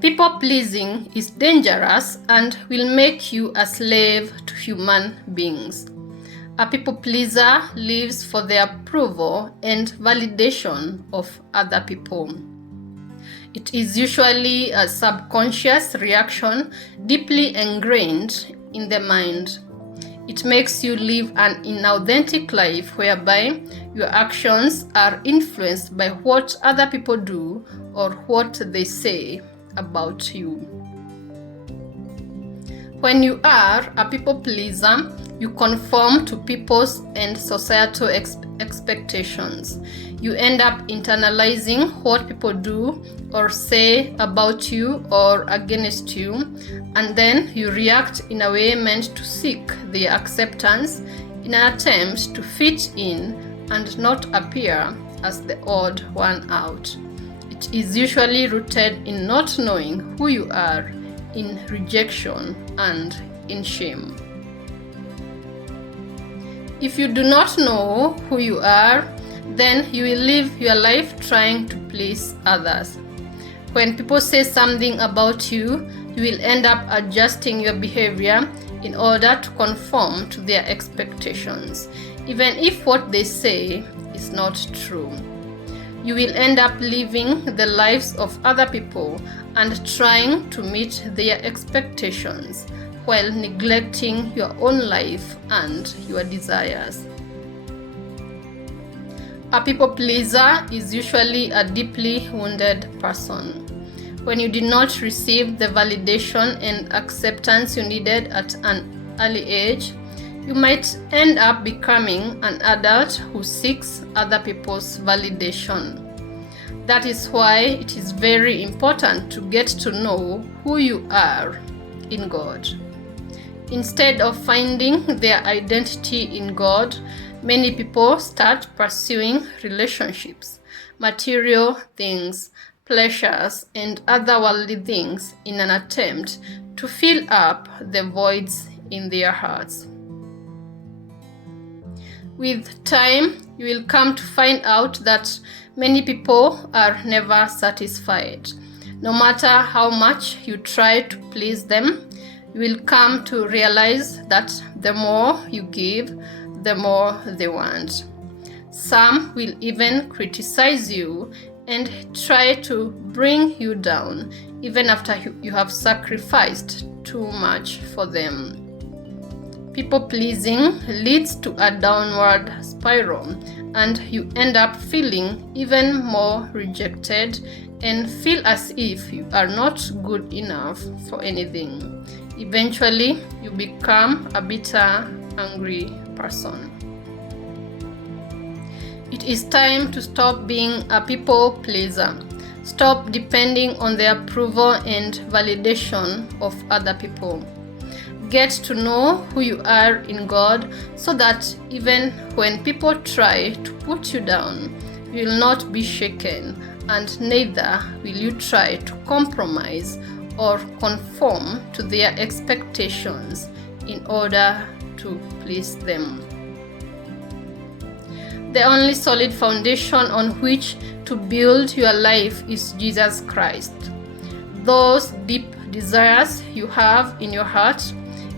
People pleasing is dangerous and will make you a slave to human beings. A people pleaser lives for the approval and validation of other people. It is usually a subconscious reaction deeply ingrained in the mind. It makes you live an inauthentic life whereby your actions are influenced by what other people do or what they say about you. When you are a people pleaser, you conform to people's and societal expectations. You end up internalizing what people do or say about you or against you, and then you react in a way meant to seek their acceptance in an attempt to fit in and not appear as the odd one out. It is usually rooted in not knowing who you are, in rejection and in shame. If you do not know who you are, then you will live your life trying to please others. When people say something about you, you will end up adjusting your behavior in order to conform to their expectations, even if what they say is not true. You will end up living the lives of other people and trying to meet their expectations while neglecting your own life and your desires. A people pleaser is usually a deeply wounded person. When you did not receive the validation and acceptance you needed at an early age, you might end up becoming an adult who seeks other people's validation. That is why it is very important to get to know who you are in God. Instead of finding their identity in God, many people start pursuing relationships, material things, pleasures, and other worldly things in an attempt to fill up the voids in their hearts. With time, you will come to find out that many people are never satisfied. No matter how much you try to please them, you will come to realize that the more you give, the more they want. Some will even criticize you and try to bring you down, even after you have sacrificed too much for them. People pleasing leads to a downward spiral, and you end up feeling even more rejected and feel as if you are not good enough for anything. Eventually, you become a bitter, angry person. It is time to stop being a people pleaser. Stop depending on the approval and validation of other people. Get to know who you are in God so that even when people try to put you down, you will not be shaken, and neither will you try to compromise or conform to their expectations in order to please them. The only solid foundation on which to build your life is Jesus Christ. Those deep desires you have in your heart,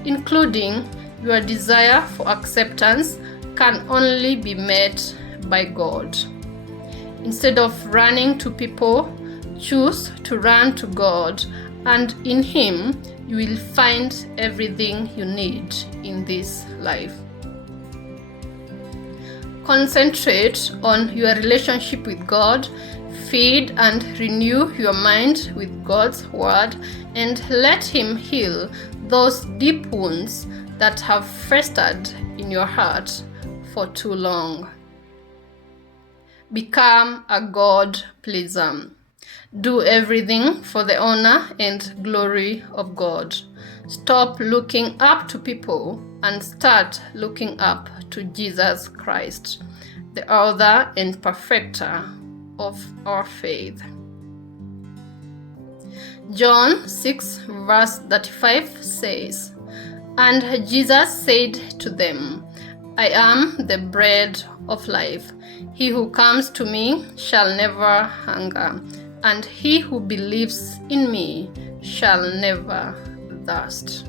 including your desire for acceptance, can only be met by God. Instead of running to people, choose to run to God, and in Him you will find everything you need in this life. Concentrate on your relationship with God, feed and renew your mind with God's Word, and let Him heal those deep wounds that have festered in your heart for too long. Become a God pleaser. Do everything for the honor and glory of God. Stop looking up to people and start looking up to Jesus Christ, the author and perfecter of our faith. John 6 verse 35 says, "And Jesus said to them, I am the bread of life. He who comes to me shall never hunger, and he who believes in me shall never thirst.